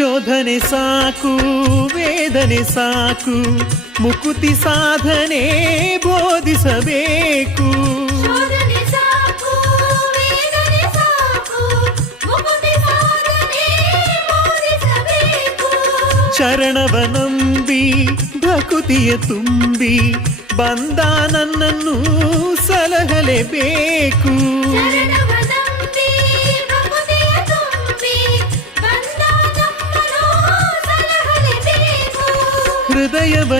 ಶೋಧನೆ ಸಾಕು ವೇದನೆ ಸಾಕು ಮುಕುತಿ ಸಾಧನೆ ಬೋಧಿಸಬೇಕು. ಶೋಧನೆ ಸಾಕು ವೇದನೆ ಸಾಕು ಮುಕುತಿ ಸಾಧನೆ ಬೋಧಿಸಬೇಕು. ಚರಣವ ನಂಬಿ ಭಕುತಿಯ ತುಂಬಿ ಬಂದ ನನ್ನನ್ನು ಸಲಹಲೇಬೇಕು. ಶರಣವ ನಂಬಿ ಭಕುತಿಯ ತುಂಬಿ ಬಂದ ನಮ್ಮನ್ನು ಸಲಹಲೇಬೇಕು. ಹೃದಯವ